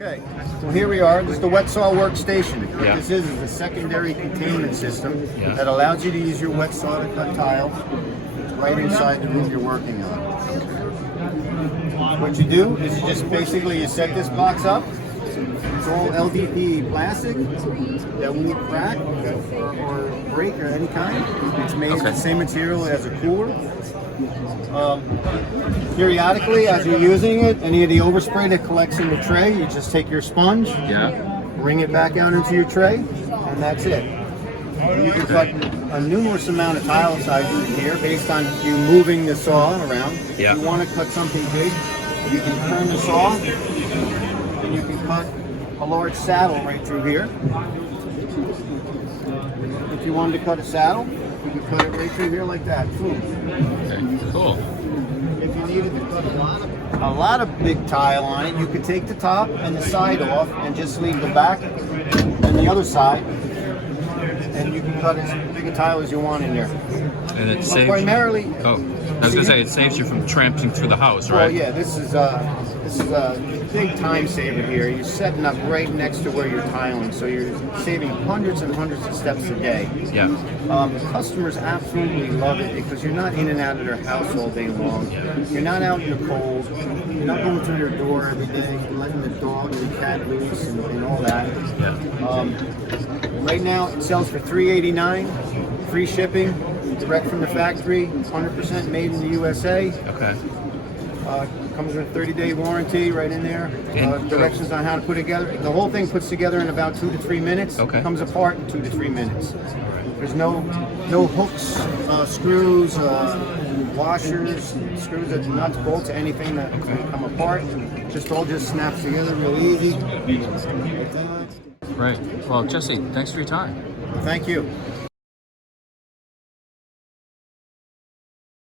Okay, well here we are. This is the wet saw workstation. What Yeah. this is a secondary containment system Yeah. that allows you to use your wet saw to cut tile right inside the room you're working on. What you do is you just basically you set this box up. It's all LDPE plastic that won't crack or break or any kind. It's made of the same material as a cooler. Periodically, as you're using it, any of the overspray that collects in the tray, you just take your sponge, bring it back out into your tray, and that's it. You can cut a numerous amount of tile sizes in here based on you moving the saw around. Yeah. If you want to cut something big, you can turn the saw, and you can cut a large saddle right through here. If you wanted to cut a saddle, you can cut it right through here like that. Boom. Okay, cool. If you needed to cut a lot of big tile on it, you could take the top and the side off and just leave the back and the other side, and you can cut as big a tile as you want in there. And it But saves. primarily, Oh, I was gonna say it saves you from tramping through the house, right? well, yeah, this is a big time saver here. You're setting up right next to where you're tiling, so you're saving hundreds and hundreds of steps a day. Yeah. Customers absolutely love it because you're not in and out of their house all day long. You're not out in the cold. You're not going through their door every day, letting the dog and the cat loose and all that. Yeah. Right now, it sells for $3.89, free shipping, direct from the factory, 100% made in the USA. Okay. Comes with a 30-day warranty right in there. Directions on how to put it together. The whole thing puts together in about 2 to 3 minutes. Okay. Comes apart in 2 to 3 minutes. There's no hooks, screws, washers, screws, nuts, bolts, anything that can come apart. Just snaps together real easy. Right. Well, Jesse, thanks for your time. Thank you.